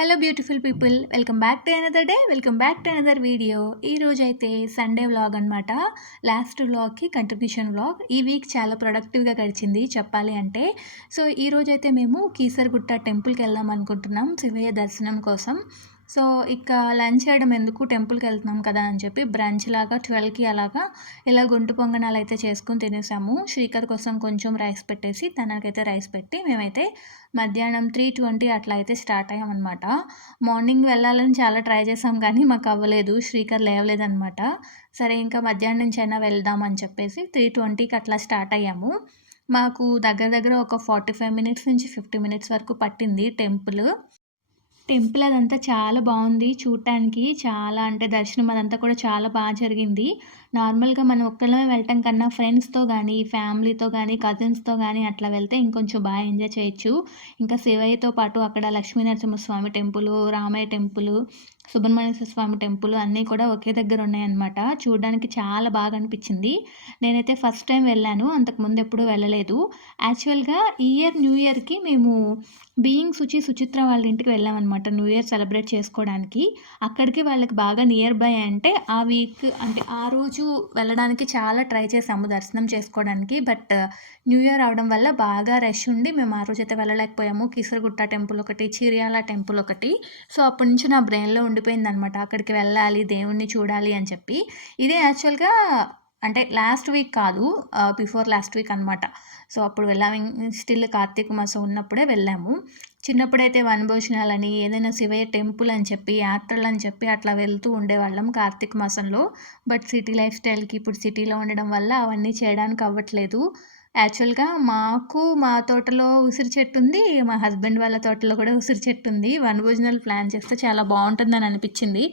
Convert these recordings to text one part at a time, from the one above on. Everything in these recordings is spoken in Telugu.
Hello beautiful people, welcome back to another day, welcome back to another video. ఈరోజైతే సండే వ్లాగ్ అనమాట. లాస్ట్ వ్లాగ్కి కంటిన్యూషన్ వ్లాగ్. ఈ వీక్ చాలా ప్రొడక్టివ్గా గడిచింది చెప్పాలి అంటే. సో ఈరోజైతే మేము కీసరగుట్ట టెంపుల్కి వెళ్దాం అనుకుంటున్నాం శివయ్య దర్శనం కోసం. సో ఇక లంచ్ చేయడం ఎందుకు, టెంపుల్కి వెళ్తున్నాం కదా అని చెప్పి బ్రంచ్ లాగా 12కి అలాగా ఇలా గుంటు పొంగనాలు అయితే చేసుకుని తినేసాము. శ్రీకర్ కోసం కొంచెం రైస్ పెట్టేసి తనకైతే రైస్ పెట్టి మేమైతే మధ్యాహ్నం 3:20 అట్లా అయితే స్టార్ట్ అయ్యామన్నమాట. మార్నింగ్ వెళ్ళాలని చాలా ట్రై చేసాం కానీ మాకు అవ్వలేదు, శ్రీకర్ లేవలేదనమాట. సరే ఇంకా మధ్యాహ్నం నుంచి అయినా వెళ్దాం అని చెప్పేసి 3:20కి అట్లా స్టార్ట్ అయ్యాము. మాకు దగ్గర దగ్గర ఒక 45 మినిట్స్ నుంచి 50 మినిట్స్ వరకు పట్టింది టెంపుల్. టెంపుల్ అదంతా చాలా బాగుంది చూడటానికి. చాలా అంటే దర్శనం అదంతా కూడా చాలా బాగా జరిగింది. నార్మల్‌గా మనం ఒక్కళ్ళమే వెళ్ళటం కన్నా ఫ్రెండ్స్‌తో గానీ, ఫ్యామిలీతో గానీ, కజిన్స్‌తో గానీ అట్లా వెళ్తే ఇంకొంచెం బాగా ఎంజాయ్ చేయొచ్చు. ఇంకా శివయ్యతో పాటు అక్కడ లక్ష్మీ నరసింహస్వామి టెంపులు, రామయ్య టెంపులు, సుబ్రహ్మణ్యేశ్వర స్వామి టెంపుల్ అన్నీ కూడా ఒకే దగ్గర ఉన్నాయన్నమాట. చూడడానికి చాలా బాగా అనిపించింది. నేనైతే ఫస్ట్ టైం వెళ్ళాను. అంతకుముందు ఎప్పుడూ వెళ్ళలేదు. యాక్చువల్‌గా ఈ ఇయర్ న్యూ ఇయర్‌కి మేము బీయింగ్ సుచిత్ర వాళ్ళ ఇంటికి వెళ్ళామన్నమాట న్యూ ఇయర్ సెలబ్రేట్ చేసుకోవడానికి. అక్కడికి వాళ్ళకి బాగా నియర్ బై అంటే ఆ వీక్ అంటే ఆ రోజు వెళ్ళడానికి చాలా ట్రై చేసాము దర్శనం చేసుకోవడానికి. బట్ న్యూ ఇయర్ అవ్వడం వల్ల బాగా రష్ ఉండి మేము ఆ రోజైతే వెళ్ళలేకపోయాము. కీసరగుట్ట టెంపుల్ ఒకటి, చిర్యాల టెంపుల్ ఒకటి. సో అప్పటి నుంచి నా బ్రెయిన్‌లో ఉండిపోయిందనమాట అక్కడికి వెళ్ళాలి, దేవుడిని చూడాలి అని చెప్పి. ఇదే యాక్చువల్‌గా అంటే లాస్ట్ వీక్ కాదు, బిఫోర్ లాస్ట్ వీక్ అనమాట. సో అప్పుడు వెళ్ళాము. స్టిల్ కార్తీక మాసం ఉన్నప్పుడే వెళ్ళాము. చిన్నప్పుడైతే వనభోజనాలని, ఏదైనా శివయ్య టెంపుల్ అని చెప్పి, యాత్రలని చెప్పి అట్లా వెళ్తూ ఉండేవాళ్ళం కార్తీక మాసంలో. బట్ సిటీ లైఫ్ స్టైల్‌కి ఇప్పుడు సిటీలో ఉండడం వల్ల అవన్నీ చేయడానికి అవ్వట్లేదు. యాక్చువల్‌గా మాకు మా తోటలో ఉసిరి చెట్టు ఉంది. మా హస్బెండ్ వాళ్ళ తోటలో కూడా ఉసిరి చెట్టు ఉంది. వనభోజనాలు ప్లాన్ చేస్తే చాలా బాగుంటుందని అనిపించింది.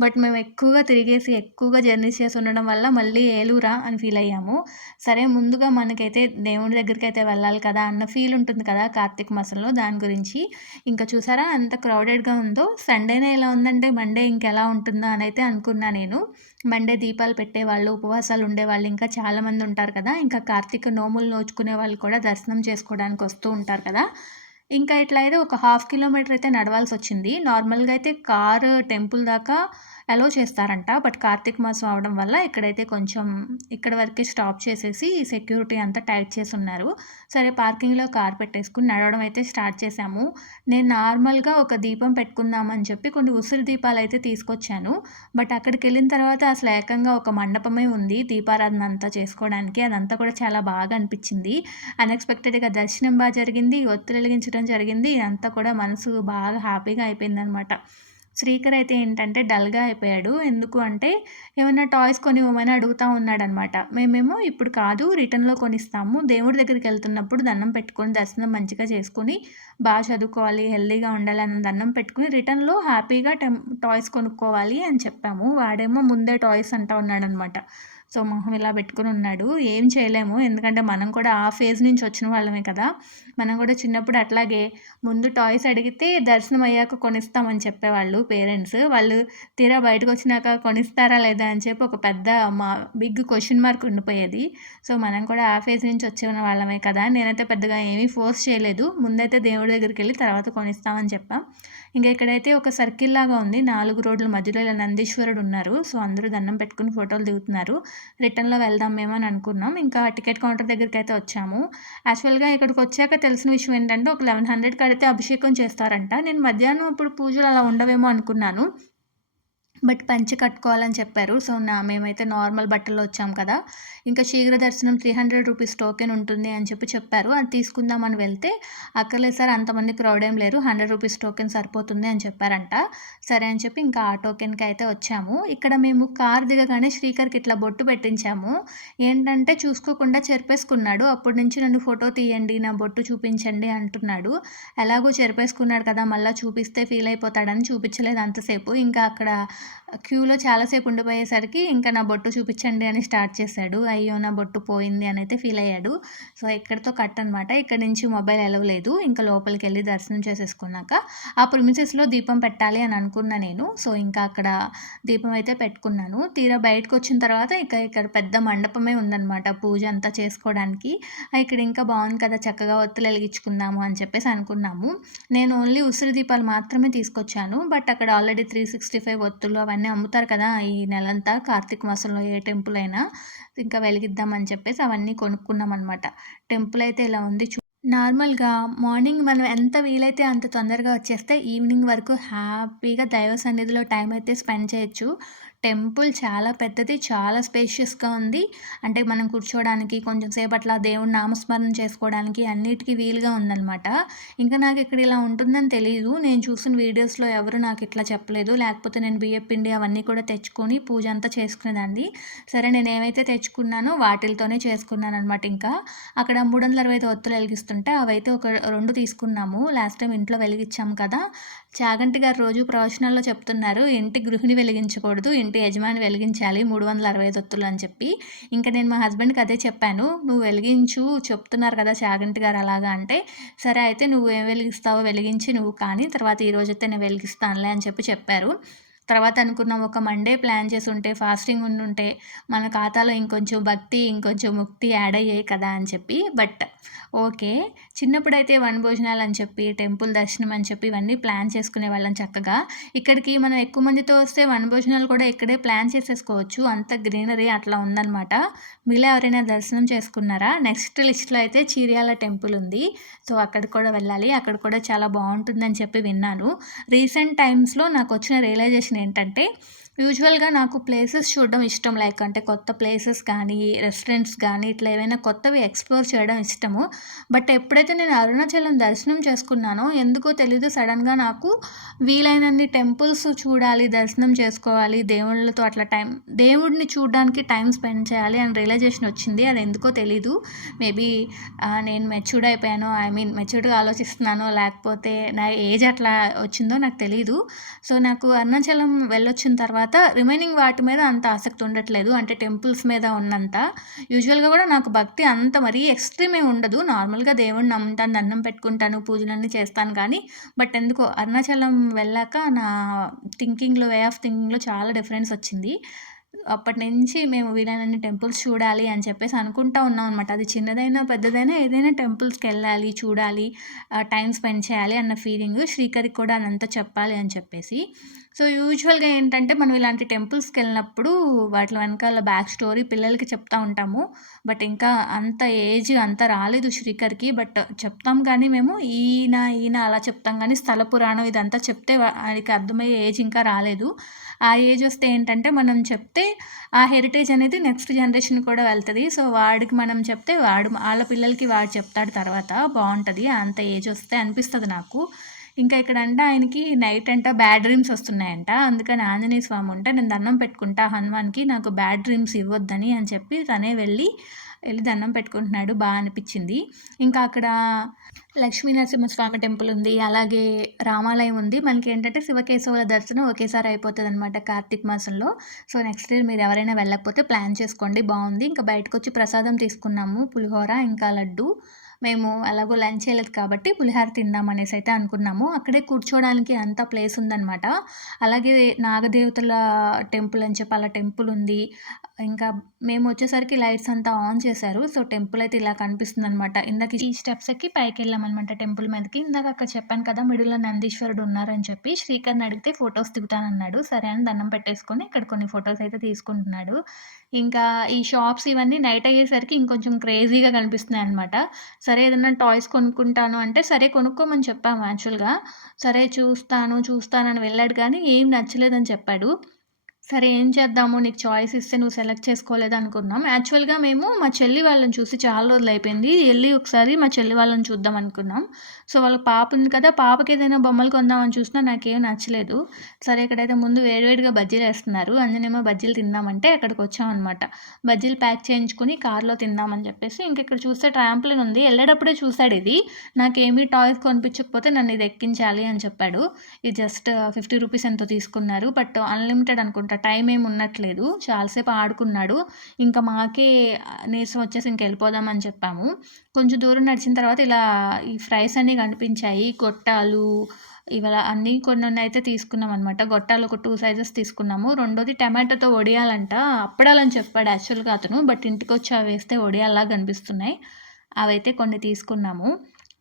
బట్ మేము ఎక్కువగా తిరిగేసి, ఎక్కువగా జర్నీస్ చేసి ఉండడం వల్ల మళ్ళీ ఏలూరా అని ఫీల్ అయ్యాము. సరే ముందుగా మనకైతే దేవుడి దగ్గరికైతే వెళ్ళాలి కదా అన్న ఫీల్ ఉంటుంది కదా కార్తీక మాసంలో, దాని గురించి. ఇంకా చూసారా ఎంత క్రౌడెడ్‌గా ఉందో. సండేనే ఇలా ఉందంటే మండే ఇంకెలా ఉంటుందా అని అయితే అనుకున్నా నేను. మండే దీపాలు పెట్టేవాళ్ళు, ఉపవాసాలు ఉండేవాళ్ళు ఇంకా చాలామంది ఉంటారు కదా. ఇంకా కార్తీక నోములు నోచుకునే వాళ్ళు కూడా దర్శనం చేసుకోవడానికి వస్తూ ఉంటారు కదా. ఇంకా ఇట్లా అయితే ఒక హాఫ్ కిలోమీటర్ అయితే నడవాల్సొచ్చింది. నార్మల్‌గా అయితే కారు టెంపుల్ దాకా అలో చేస్తారంట. బట్ కార్తీక మాసం అవ్వడం వల్ల ఇక్కడైతే కొంచెం ఇక్కడి వరకే స్టాప్ చేసేసి సెక్యూరిటీ అంతా టైట్ చేసున్నారు. సరే పార్కింగ్‌లో కార్ పెట్టేసుకొని నడవడం అయితే స్టార్ట్ చేశాము. నేను నార్మల్‌గా ఒక దీపం పెట్టుకుందామని చెప్పి కొన్ని ఉసిరి దీపాలైతే తీసుకొచ్చాను. బట్ అక్కడికెళ్ళిన తర్వాత అసలు ఏకంగా ఒక మండపమే ఉంది దీపారాధన అంతా చేసుకోవడానికి. అదంతా కూడా చాలా బాగా అనిపించింది. అన్‌ఎక్స్‌పెక్టెడ్‌గా దర్శనం జరిగింది. ఒత్తులు వెలిగించడం జరిగింది. ఇదంతా కూడా మనసు బాగా హ్యాపీగా అయిపోయిందనమాట. శ్రీకర్ అయితే ఏంటంటే డల్‌గా అయిపోయాడు. ఎందుకు అంటే ఏమన్నా టాయ్స్ కొనివ్వమని అడుగుతా ఉన్నాడనమాట. మేమేమో ఇప్పుడు కాదు రిటర్న్‌లో కొనిస్తాము. దేవుడి దగ్గరికెళ్తున్నప్పుడు దండం పెట్టుకొని దర్శనం మంచిగా చేసుకొని చదువుకోవాలి, హెల్తీగా ఉండాలని దండం పెట్టుకొని రిటర్న్‌లో హ్యాపీగా టాయ్స్ కొనుక్కోవాలి అని చెప్పాము. వాడేమో ముందే టాయ్స్ అంటా ఉన్నాడనమాట. సో మొహం ఇలా పెట్టుకొని ఉన్నాడు. ఏం చేయలేము. ఎందుకంటే మనం కూడా ఆ ఫేజ్ నుంచి వచ్చిన వాళ్ళమే కదా. మనం కూడా చిన్నప్పుడు అట్లాగే ముందు టాయ్స్ అడిగితే దర్శనం అయ్యాక కొనిస్తామని చెప్పేవాళ్ళు పేరెంట్స్. వాళ్ళు తీరా బయటకొచ్చినాక కొనిస్తారా లేదా అని చెప్పి ఒక పెద్ద బిగ్ క్వెషన్ మార్క్ ఉండిపోయేది. సో మనం కూడా ఆ ఫేజ్ నుంచి వచ్చిన వాళ్ళమే కదా. నేనైతే పెద్దగా ఏమీ ఫోర్స్ చేయలేదు. ముందైతే దేవుడి దగ్గరికెళ్ళి తర్వాత కొనిస్తామని చెప్పాం. ఇంకా ఇక్కడైతే ఒక సర్కిల్ లాగా ఉంది. 4 రోడ్ల మధ్యలో ఇలా నందీశ్వరుడు ఉన్నారు. సో అందరూ దండం పెట్టుకొని ఫోటోలు దిగుతున్నారు. రిటర్న్‌లో వెళ్దాం మేము అని అనుకున్నాం. ఇంకా టికెట్ కౌంటర్ దగ్గరికైతే వచ్చాము. యాక్చువల్‌గా ఇక్కడికొచ్చాక తెలిసిన విషయం ఏంటంటే ఒక 1100 కడితే అభిషేకం చేస్తారంట. నేను మధ్యాహ్నం అప్పుడు పూజలు అలా ఉండవేమో అనుకున్నాను. బట్ పంచె కట్టుకోవాలని చెప్పారు. సో మేమైతే నార్మల్ బట్టల్లో వచ్చాం కదా. ఇంకా శీఘ్ర దర్శనం 300 రూపీస్ టోకెన్ ఉంటుంది అని చెప్పారు. అది తీసుకుందామని వెళ్తే అక్కర్లేదు సార్ అంతమంది క్రౌడ్ ఏం లేరు, 100 రూపీస్ టోకెన్ సరిపోతుంది అని చెప్పారంట. సరే అని చెప్పి ఇంకా ఆ టోకెన్‌కి అయితే వచ్చాము. ఇక్కడ మేము కార్ దిగగానే శ్రీకర్‌కి ఇట్లా బొట్టు పెట్టించాము. ఏంటంటే చూసుకోకుండా చెరిపేసుకున్నాడు. అప్పటి నుంచి నన్ను ఫోటో తీయండి, నా బొట్టు చూపించండి అంటున్నాడు. ఎలాగో చెరిపేసుకున్నాడు కదా, మళ్ళా చూపిస్తే ఫీల్ అయిపోతాడని చూపించలేదు అంతసేపు. ఇంకా అక్కడ క్యూలో చాలాసేపు ఉండిపోయేసరికి ఇంకా నా బొట్టు చూపించండి అని స్టార్ట్ చేశాడు. అయ్యో! నా బొట్టు పోయింది అని అయితే ఫీల్ అయ్యాడు. సో, ఇక్కడితో కట్ అనమాట. ఇక్కడి నుంచి మొబైల్ అలౌ లేదు. ఇంకా లోపలికెళ్ళి దర్శనం చేసేసుకున్నాక ఆ ప్రిమిసెస్‌లో దీపం పెట్టాలి అని అనుకున్నా నేను. సో, ఇంకా అక్కడ దీపం అయితే పెట్టుకున్నాను. తీరా బయటకొచ్చిన తర్వాత ఇక ఇక్కడ పెద్ద మండపమే ఉందనమాట పూజ అంతా చేసుకోవడానికి. ఇక్కడ ఇంకా బావుంది కదా! చక్కగా ఒత్తులు ఎలిగించుకుందాము అని చెప్పేసి అనుకున్నాము. నేను ఓన్లీ ఉసిరి దీపాలు మాత్రమే తీసుకొచ్చాను. బట్ అక్కడ ఆల్రెడీ 365 ఒత్తులు అవన్నీ అమ్ముతారు కదా! ఈ నెలంతా కార్తీక మాసంలో ఏ టెంపుల్ అయినా. ఇంకా వెలిగిద్దామని చెప్పేసి అవన్నీ కొనుక్కున్నామనమాట. టెంపుల్ అయితే ఇలా ఉంది. నార్మల్‌గా మార్నింగ్ మనం ఎంత వీలైతే అంత తొందరగా వచ్చేస్తే ఈవినింగ్ వరకు హ్యాపీగా దైవ సన్నిధిలో టైం అయితే స్పెండ్ చేయొచ్చు. టెంపుల్ చాలా పెద్దది, చాలా స్పేషియస్‌గా ఉంది. అంటే మనం కూర్చోవడానికి, కొంచెం సేపు అట్లా దేవుడి నామస్మరణ చేసుకోవడానికి అన్నిటికి వీలుగా ఉందనమాట. ఇంకా నాకు ఇక్కడ ఇలా ఉంటుందని తెలీదు. నేను చూసిన వీడియోస్‌లో ఎవరు నాకు ఇట్లా చెప్పలేదు. లేకపోతే నేను బియ్యపిండి అవన్నీ కూడా తెచ్చుకొని పూజ అంతా చేసుకునేదాన్ని. సరే నేనేమైతే తెచ్చుకున్నానో వాటిలతోనే చేసుకున్నాననమాట ఇంకా. అక్కడ 365 ఒత్తులు వెలిగిస్తుంటే అవైతే ఒక 2 తీసుకున్నాము. లాస్ట్ టైం ఇంట్లో వెలిగిచ్చాము కదా! చాగంటి గారు రోజు ప్రవచనాల్లో చెప్తున్నారు. ఇంటి గృహిణి వెలిగించకూడదు, ఇంటి యజమాని వెలిగించాలి 365 ఒత్తులు అని చెప్పి. ఇంక నేను మా హస్బెండ్‌కి అదే చెప్పాను. "నువ్వు వెలిగించు చెప్తున్నారు కదా చాగంటి గారు అలాగా" అంటే, "సరే అయితే నువ్వు ఏం వెలిగిస్తావో వెలిగించి నువ్వు కానీ, తర్వాత ఈరోజైతే నేను వెలిగిస్తానులే" అని చెప్పారు. తర్వాత అనుకున్నాం ఒక మండే ప్లాన్ చేసుంటే, ఫాస్టింగ్ ఉండుంటే, మన ఖాతాలో ఇంకొంచెం భక్తి, ఇంకొంచెం ముక్తి యాడ్ అయ్యాయి కదా అని చెప్పి. But okay. చిన్నప్పుడైతే వనభోజనాలు అని చెప్పి, టెంపుల్ దర్శనం అని చెప్పి ఇవన్నీ ప్లాన్ చేసుకునేవాళ్ళం చక్కగా. ఇక్కడికి మనం ఎక్కువ మందితో వస్తే వనభోజనాలు కూడా ఇక్కడే ప్లాన్ చేసేసుకోవచ్చు. అంత గ్రీనరీ అట్లా ఉందనమాట. మీలో ఎవరైనా దర్శనం చేసుకున్నారా? నెక్స్ట్ లిస్ట్‌లో అయితే చీర్యాల టెంపుల్ ఉంది. సో, అక్కడికి కూడా వెళ్ళాలి. అక్కడ కూడా చాలా బావుంటుందని చెప్పి విన్నాను. రీసెంట్ టైమ్స్‌లో నాకొచ్చిన రియలైజేషన్ ఏంటంటే, యూజువల్‌గా నాకు ప్లేసెస్ చూడడం ఇష్టం. లైక్ అంటే కొత్త ప్లేసెస్ కానీ, రెస్టారెంట్స్ గానీ, ఇట్లా ఏవైనా కొత్తవి ఎక్స్‌ప్లోర్ చేయడం ఇష్టము. బట్ ఎప్పుడైతే నేను అరుణాచలం దర్శనం చేసుకున్నానో, ఎందుకో తెలీదు సడెన్‌గా నాకు వీలైనన్ని టెంపుల్స్ చూడాలి, దర్శనం చేసుకోవాలి, దేవుళ్ళతో అట్లా దేవుడిని చూడడానికి టైం స్పెండ్ చేయాలి అని రియలైజేషన్ వచ్చింది. అది ఎందుకో తెలీదు. మేబీ నేను మెచ్యూర్డ్ అయిపోయానో, ఐ మీన్ మెచ్యూర్డ్‌గా ఆలోచిస్తున్నానో, లేకపోతే నా ఏజ్ అట్లా వచ్చిందో నాకు తెలీదు. సో, నాకు అరుణాచలం వెళ్ళొచ్చిన తర్వాత రిమైనింగ్ వాటి మీద అంత ఆసక్తి ఉండట్లేదు. అంటే టెంపుల్స్ మీద ఉన్నంత. యూజువల్‌గా కూడా నాకు భక్తి అంత మరీ ఎక్స్‌ట్రీమ్ ఏమి ఉండదు. నార్మల్‌గా దేవుడిని నమ్ముతాను, దండం పెట్టుకుంటాను, పూజలన్నీ చేస్తాను కానీ, బట్ ఎందుకో అరుణాచలం వెళ్ళాక నా వే ఆఫ్ థింకింగ్‌లో చాలా డిఫరెన్స్ వచ్చింది. అప్పటినుంచి మేము వీలైనన్ని టెంపుల్స్ చూడాలి అని చెప్పేసి అనుకుంటా ఉన్నామనమాట. అది చిన్నదైనా, పెద్దదైనా ఏదైనా టెంపుల్స్‌కెళ్ళాలి, చూడాలి, టైమ్ స్పెండ్ చేయాలి అన్న ఫీలింగు. శ్రీకర్‌కి కూడా అదంతా చెప్పాలి అని చెప్పేసి. సో, యూజువల్‌గా ఏంటంటే మనం ఇలాంటి టెంపుల్స్‌కెళ్ళినప్పుడు వాటి వెనకాల బ్యాక్ స్టోరీ పిల్లలకి చెప్తా ఉంటాము. బట్ ఇంకా అంత ఏజ్ అంత రాలేదు శ్రీకర్‌కి. బట్ చెప్తాం కానీ మేము ఈయన అలా చెప్తాం కానీ స్థల పురాణం ఇదంతా చెప్తే ఆడికి అర్థమయ్యే ఏజ్ ఇంకా రాలేదు. ఆ ఏజ్ వస్తే ఏంటంటే మనం చెప్తే ఆ హెరిటేజ్ అనేది నెక్స్ట్ జనరేషన్ కూడా వెళ్తది. సో, వాడికి మనం చెప్తే ఆళ్ళ పిల్లలకి వాడు చెప్తాడు తర్వాత. బావుంటది. అంత ఏజ్ వస్తే అనిపిస్తది నాకు. ఇంకా ఇక్కడంట ఆయనకి నైట్ అంట బ్యాడ్ డ్రీమ్స్ వస్తున్నాయంట. అందుకని ఆంజనేయ స్వామి ఉంటే నేను దండం పెట్టుకుంటా హనుమాన్‌కి నాకు బ్యాడ్ డ్రీమ్స్ ఇవ్వొద్దని అని చెప్పి తనే వెళ్లి దండం పెట్టుకుంటున్నాడు. అనిపిచ్చింది. ఇంకా అక్కడ లక్ష్మీ నరసింహస్వామి టెంపుల్ ఉంది. అలాగే రామాలయం ఉంది. మనకేంటంటే శివకేశవుల దర్శనం ఒకేసారి అయిపోతదనమాట కార్తీక మాసంలో. సో, నెక్స్ట్ ఇయర్ మీరెవరైనా వెళ్ళకపోతే ప్లాన్ చేసుకోండి బావుంది. ఇంకా బయటకొచ్చి ప్రసాదం తీసుకున్నాము. పులిహోర, ఇంకా లడ్డు. మేము ఎలాగో లంచ్ చేయలేదు కాబట్టి పులిహోర తిందాం అనేసైతే అనుకున్నాము. అక్కడే కూర్చోవడానికి అంతా ప్లేస్ ఉందనమాట. అలాగే నాగదేవతల టెంపుల్ అని చెప్పి అలా టెంపుల్ ఉంది. ఇంకా మేమొచ్చేసరికి లైట్స్ అంతా ఆన్ చేశారు. సో, టెంపుల్ అయితే ఇలా కనిపిస్తుందనమాట. ఇందాక ఈ స్టెప్స్ ఎక్కి పైకెళ్ళామనమాట టెంపుల్ మీదకి. ఇందాక అక్కడ చెప్పాను కదా! మిడిల్‌లో నందీశ్వరుడు ఉన్నారని చెప్పి. శ్రీకర్‌ని అడిగితే ఫోటోస్ దిగుతానన్నాడు. సరే అని దండం పెట్టేసుకొని ఇక్కడ కొన్ని ఫోటోస్ అయితే తీసుకుంటున్నాడు. ఇంకా ఈ షాప్స్ ఇవన్నీ నైట్ అయ్యేసరికి ఇంకొంచెం క్రేజీగా కనిపిస్తున్నాయనమాట. సరే ఏదన్నా టాయ్స్ కొనుక్కుంటాను అంటే, సరే కొనుక్కోమని చెప్పాము యాక్చువల్‌గా. సరే చూస్తాను, చూస్తానని వెళ్ళాడు కానీ ఏం నచ్చలేదని చెప్పాడు. సరే ఏం చేద్దాము? నీకు చాయిస్ ఇస్తే నువ్వు సెలెక్ట్ చేసుకోలేదనుకున్నాం. యాక్చువల్‌గా మేము మా చెల్లి వాళ్ళని చూసి చాలా రోజులయిపోయింది. ఎళ్లి ఒకసారి మా చెల్లి వాళ్ళని చూద్దాం అనుకున్నాం. సో, వాళ్ళకి పాప ఉంది కదా! పాపకేదైనా బొమ్మలు కొందామని చూసినా నాకేం నచ్చలేదు. సరే ఇక్కడైతే ముందు వేడివేడిగా బజ్జీలేస్తున్నారు. అంజనేమో బజ్జీలు తిందామంటే అక్కడికొచ్చామనమాట. బజ్జీలు ప్యాక్ చేయించుకొని కార్‌లో తిందామని చెప్పేసి ఇంకిక్కడ చూస్తే ట్రాంపోలిన్ ఉంది. ఎళ్ళేటప్పుడే చూసాడిది. నాకేమీ టాయ్స్ కొనిపించకపోతే నన్నిది ఎక్కించాలి అని చెప్పాడు. ఇది జస్ట్ 50 రూపీస్ ఎంతో తీసుకున్నారు. బట్ అన్‌లిమిటెడ్ అనుకుంటా. టైం ఏమి ఉన్నట్లేదు. చాలా సేపు ఆడుకున్నాడు. ఇంకా మాకే నీరసం వచ్చేసి ఇంకెళ్ళిపోదాం అని చెప్పాము. కొంచెం దూరం నడిచిన తర్వాత ఇలా ఈ ఫ్రైస్ అన్నీ కనిపించాయి. గొట్టాలు ఇవాళ అన్నీ కొన్నన్నయితే తీసుకున్నామనమాట. గొట్టాలు ఒక 2 సైజెస్ తీసుకున్నాము. రెండోది టమాటోతో వడియాలంట. అప్పడాలని చెప్పాడు యాక్చువల్‌గా అతను. బట్ ఇంటికొచ్చి అవేస్తే వడియాల్లాగా కనిపిస్తున్నాయి. అవైతే కొన్ని తీసుకున్నాము.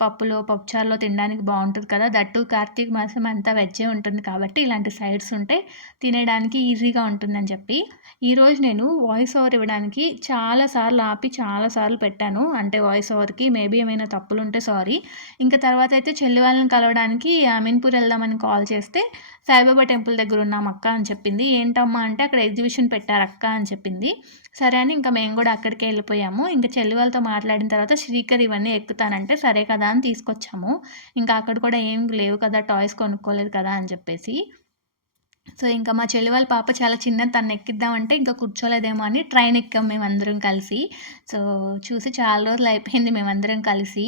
పప్పుచారులో తినడానికి బావుంటది కదా! దట్ టూ కార్తీక మాసం అంతా వెజ్జే ఉంటుంది కాబట్టి ఇలాంటి సైడ్స్ ఉంటే తినేయడానికి ఈజీగా ఉంటుందని చెప్పి, ఈరోజు నేను వాయిస్ ఓవర్ ఇవ్వడానికి చాలా సార్లు ఆపి చాలా సార్లు పెట్టాను. అంటే వాయిస్ ఓవర్‌కి మేబీ ఏమైనా తప్పులుంటే సారీ. ఇంక తర్వాతయితే చెల్లి వాళ్ళని కలవడానికి అమీన్‌పూర్ ఎళ్దామని కాల్ చేస్తే, సాయిబాబా టెంపుల్ దగ్గరున్నాం అక్క అని చెప్పింది. ఏంటమ్మా అంటే అక్కడ ఎగ్జిబిషన్ పెట్టారక్క అని చెప్పింది. సరే అని ఇంక మేము గూడా అక్కడికే ఎళ్ళిపోయాము. ఇంక చెల్లి వాళ్ళతో మాట్లాడిన తర్వాత శ్రీకర్ ఇవన్నీ ఎక్కుతానంటే, సరే కదా అని తీసుకొచ్చాము. ఇంకా అక్కడ కూడా ఏం లేవు కదా! టాయ్స్ కొనుక్కోలేదు కదా! అని చెప్పేసి. సో, ఇంకా మా చెల్లి వాళ్ళ పాప చాలా చిన్నది తన్నెక్కిద్దామంటే ఇంకా కూర్చోలేదేమో అని ట్రైన్ ఎక్కాం మేమందరం కలిసి. సో, చూసి చాలా రోజులయిపోయింది మేమందరం కలిసి.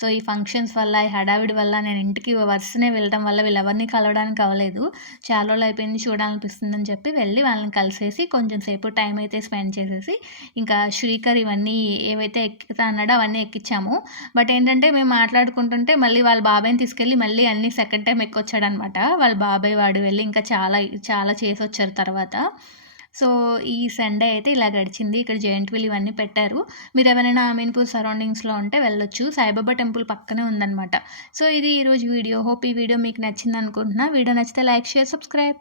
సో, ఈ ఫంక్షన్స్ వల్ల, ఈ హడావిడి వల్ల నేను ఇంటికి వరుసనే వెళ్ళడం వల్ల వీళ్ళెవరిని కలవడానికి అవ్వలేదు. చాలా రోజులయిపోయింది చూడాలనిపిస్తుందని చెప్పి వెళ్ళి వాళ్ళని కలిసేసి కొంచెం సేపు టైం అయితే స్పెండ్ చేసేసి, ఇంకా శ్రీకర్ ఇవన్నీ ఏవైతే ఎక్కుతా అన్నాడో అవన్నీ ఎక్కిచ్చాము. బట్ ఏంటంటే మేము మాట్లాడుకుంటుంటే మళ్ళీ వాళ్ళ బాబాయిని తీసుకెళ్ళి మళ్ళీ అన్నీ సెకండ్ టైమ్ ఎక్కొచ్చాడనమాట. వాళ్ళ బాబాయ్ వాడు వెళ్ళి ఇంకా చాలా చాలా చేసొచ్చారు తర్వాత. సో, ఈ సండే అయితే ఇలా గడిచింది. ఇక్కడ జెయింట్ వీల్ ఇవన్నీ పెట్టారు. మీరెవరైనా అమీన్‌పూర్ సరౌండింగ్స్‌లో ఉంటే వెళ్ళొచ్చు. సాయిబాబా టెంపుల్ పక్కనే ఉందనమాట. సో, ఇది ఈరోజు వీడియో. హోప్ ఈ వీడియో మీకు నచ్చిందనుకుంటున్నా. వీడియో నచ్చితే లైక్, షేర్, సబ్స్క్రైబ్.